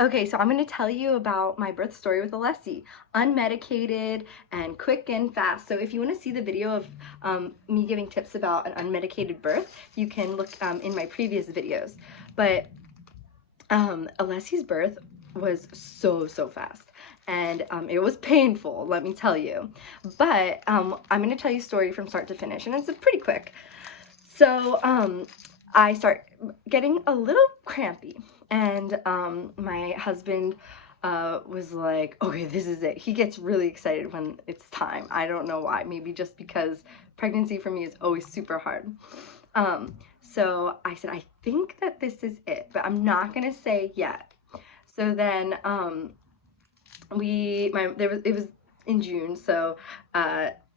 Okay, so I'm going to tell you about my birth story with Alessi, unmedicated and quick and fast. So if you want to see the video of me giving tips about an unmedicated birth, you can look in my previous videos. But Alessi's birth was so fast. And it was painful, let me tell you. But I'm going to tell you a story from start to finish, and it's pretty quick. So I start getting a little crampy, and my husband was like, okay, this is it. He gets really excited when it's time. I don't know why. Maybe just because pregnancy for me is always super hard. So I said, I think that this is it, but I'm not gonna say yet. So then it was in June, so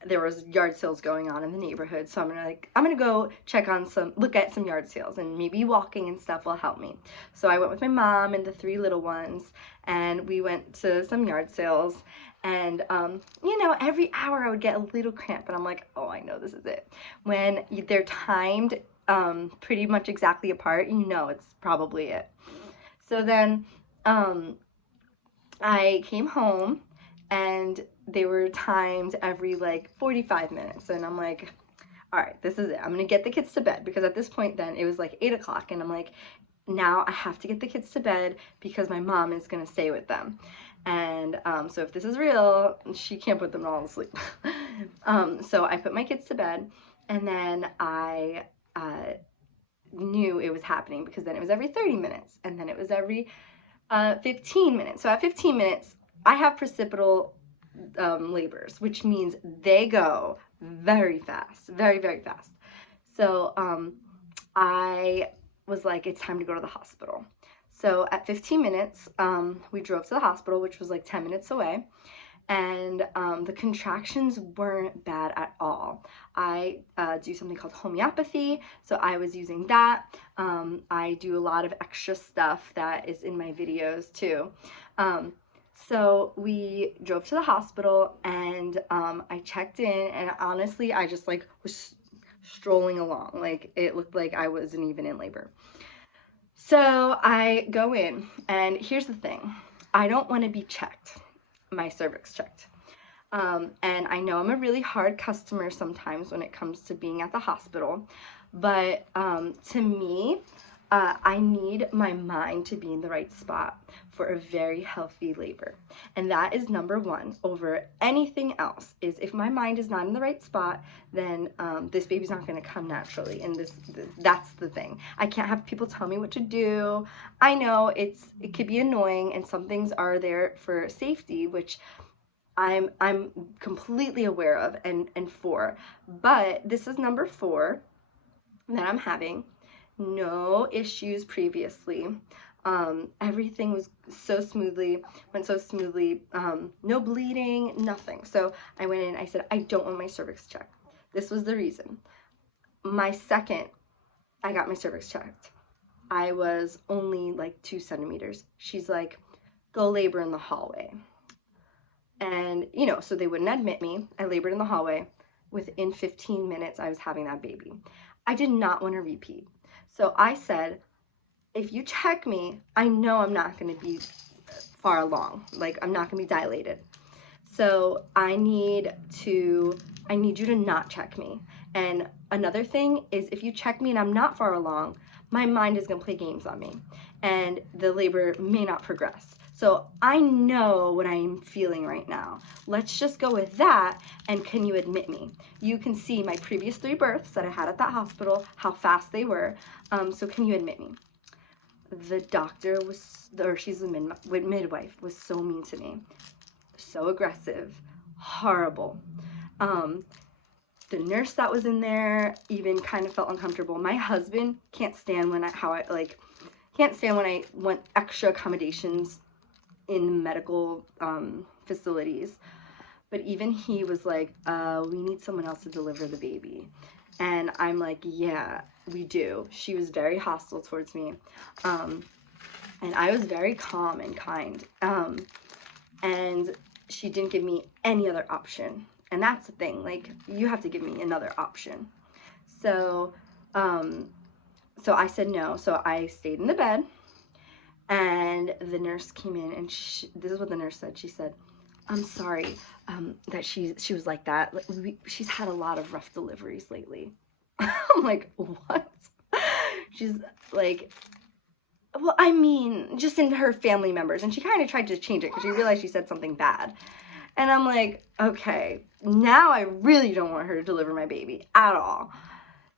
there was yard sales going on in the neighborhood. So I'm gonna go look at some yard sales, and maybe walking and stuff will help me. So I went with my mom and the three little ones, and we went to some yard sales. And every hour I would get a little cramp, and I'm like, oh, I know this is it. When they're timed pretty much exactly apart, it's probably it. So then I came home, and they were timed every like 45 minutes. And I'm like, all right, this is it. I'm gonna get the kids to bed, because at this point then it was like 8 o'clock, and I'm like, now I have to get the kids to bed because my mom is gonna stay with them. And so if this is real, she can't put them all to sleep. So I put my kids to bed, and then I knew it was happening, because then it was every 30 minutes, and then it was every 15 minutes. So at 15 minutes, I have precipitable labors, which means they go very fast, very fast. So I was like, it's time to go to the hospital. So at 15 minutes, we drove to the hospital, which was like 10 minutes away. And the contractions weren't bad at all. I do something called homeopathy, so I was using that. I do a lot of extra stuff that is in my videos too. So we drove to the hospital, and I checked in, and honestly, I just like was strolling along. Like, it looked like I wasn't even in labor. So I go in, and here's the thing. I don't want to be checked, my cervix checked. And I know I'm a really hard customer sometimes when it comes to being at the hospital, but to me, I need my mind to be in the right spot for a very healthy labor. And that is number one over anything else. Is if my mind is not in the right spot, then this baby's not going to come naturally. And that's the thing. I can't have people tell me what to do. I know it could be annoying, and some things are there for safety, which I'm completely aware of and for. But this is number 4 that I'm having. No issues previously. Everything went so smoothly. No bleeding, nothing. So I went in, I said, I don't want my cervix checked. This was the reason. My second I got my cervix checked, I was only like 2 centimeters. She's like, go labor in the hallway. And, so they wouldn't admit me. I labored in the hallway. Within 15 minutes, I was having that baby. I did not want to repeat. So I said, if you check me, I know I'm not going to be far along. Like, I'm not going to be dilated. So I need you to not check me. And another thing is, if you check me and I'm not far along, my mind is going to play games on me, and the labor may not progress. So I know what I'm feeling right now. Let's just go with that, and can you admit me? You can see my previous 3 births that I had at that hospital, how fast they were. So can you admit me? The doctor she's a midwife, was so mean to me. So aggressive, horrible. The nurse that was in there even kind of felt uncomfortable. My husband can't stand when I want extra accommodations in medical facilities. But even he was like, we need someone else to deliver the baby. And I'm like, yeah, we do. She was very hostile towards me. And I was very calm and kind. And she didn't give me any other option. And that's the thing, like, you have to give me another option. So, so I said no. So I stayed in the bed, and and the nurse came in, and this is what the nurse said. She said, I'm sorry that she was like that. She's had a lot of rough deliveries lately. I'm like, what? She's like, well, I mean, just in her family members. And she kind of tried to change it because she realized she said something bad. And I'm like, okay, now I really don't want her to deliver my baby at all.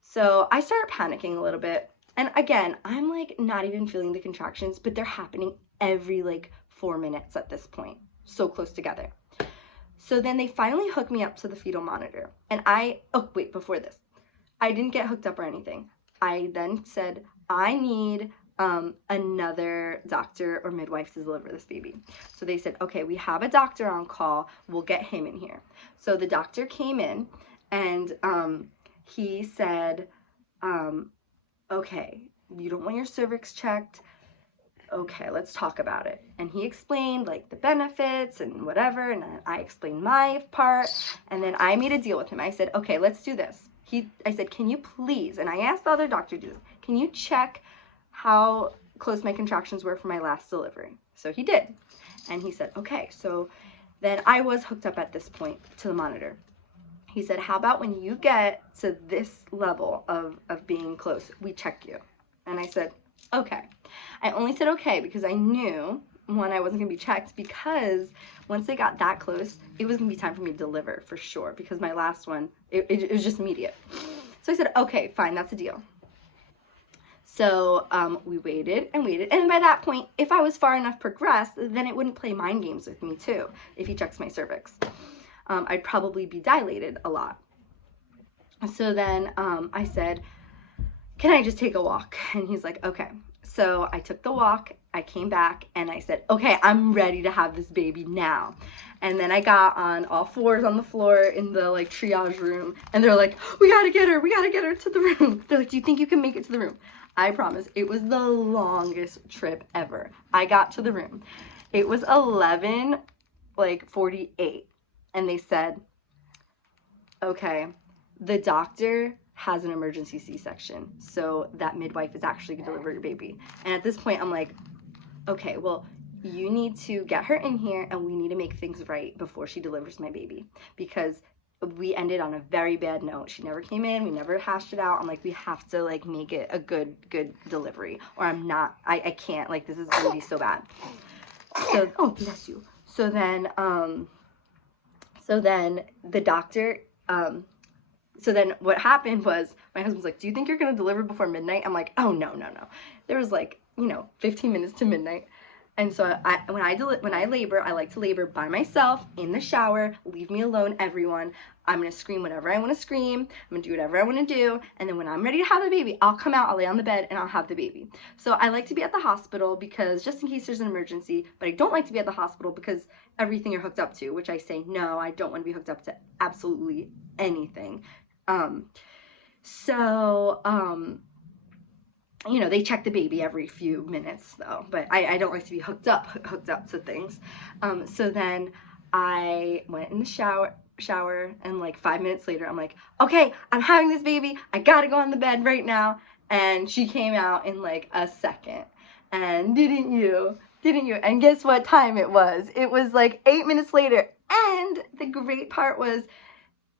So I started panicking a little bit. And again, I'm like not even feeling the contractions, but they're happening every like 4 minutes at this point, so close together. So then they finally hooked me up to the fetal monitor. And oh wait, before this, I didn't get hooked up or anything. I then said, I need another doctor or midwife to deliver this baby. So they said, okay, we have a doctor on call. We'll get him in here. So the doctor came in, and he said, okay, you don't want your cervix checked. Okay, let's talk about it. And he explained like the benefits and whatever, and I explained my part, and then I made a deal with him. I said, okay, let's do this. I said, can you please, and I asked the other doctor to do this, can you check how close my contractions were for my last delivery? So he did. And he said, okay. So then I was hooked up at this point to the monitor. He said, how about when you get to this level of being close, we check you? And I said, okay. I only said okay because I knew, one, I wasn't going to be checked, because once they got that close, it was going to be time for me to deliver for sure, because my last one, it was just immediate. So I said, okay, fine, that's a deal. So we waited and waited, and by that point, if I was far enough progressed, then it wouldn't play mind games with me too, if he checks my cervix. I'd probably be dilated a lot. So then I said, can I just take a walk? And he's like, okay. So I took the walk, I came back, and I said, okay, I'm ready to have this baby now. And then I got on all fours on the floor in the like triage room, and they're like, we gotta get her to the room. They're like, do you think you can make it to the room? I promise, it was the longest trip ever. I got to the room. It was 11:48, and they said, okay, the doctor has an emergency C-section, so that midwife is actually gonna deliver your baby. And at this point, I'm like, okay, well, you need to get her in here, and we need to make things right before she delivers my baby, because we ended on a very bad note. She never came in, we never hashed it out. I'm like, we have to like make it a good delivery, or I can't, like, this is gonna be so bad. So, oh, bless you. So then the doctor, so then what happened was, my husband's like, do you think you're gonna deliver before midnight? I'm like, oh, no. There was like, 15 minutes to midnight. And so when I labor, I like to labor by myself in the shower. Leave me alone, everyone. I'm gonna scream whatever I wanna scream. I'm gonna do whatever I wanna do. And then when I'm ready to have the baby, I'll come out, I'll lay on the bed, and I'll have the baby. So I like to be at the hospital because just in case there's an emergency, but I don't like to be at the hospital because everything you're hooked up to, which I say, no, I don't wanna be hooked up to absolutely anything. They check the baby every few minutes though, but I don't like to be hooked up to things. So then I went in the shower, and like 5 minutes later, I'm like, okay, I'm having this baby. I gotta go on the bed right now. And she came out in like a second. And didn't you? And guess what time it was? It was like 8 minutes later. And the great part was,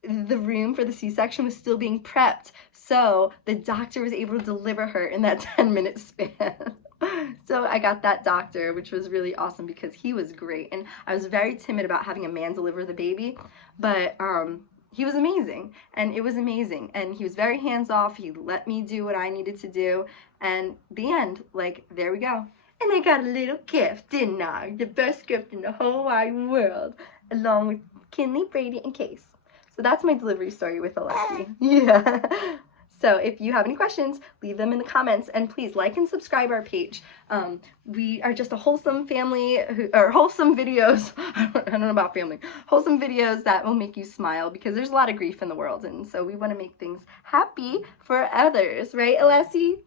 the room for the C-section was still being prepped, so the doctor was able to deliver her in that 10-minute span. So I got that doctor, which was really awesome because he was great, and I was very timid about having a man deliver the baby, but he was amazing, and it was amazing, and he was very hands-off. He let me do what I needed to do, and the end, like, there we go. And I got a little gift, didn't I? The best gift in the whole wide world, along with Kinley, Brady, and Case. So that's my delivery story with Alessi. Yeah. So if you have any questions, leave them in the comments, and please like and subscribe our page. We are just a wholesome family, or wholesome videos. I don't know about family. Wholesome videos that will make you smile, because there's a lot of grief in the world, and so we want to make things happy for others, right, Alessi?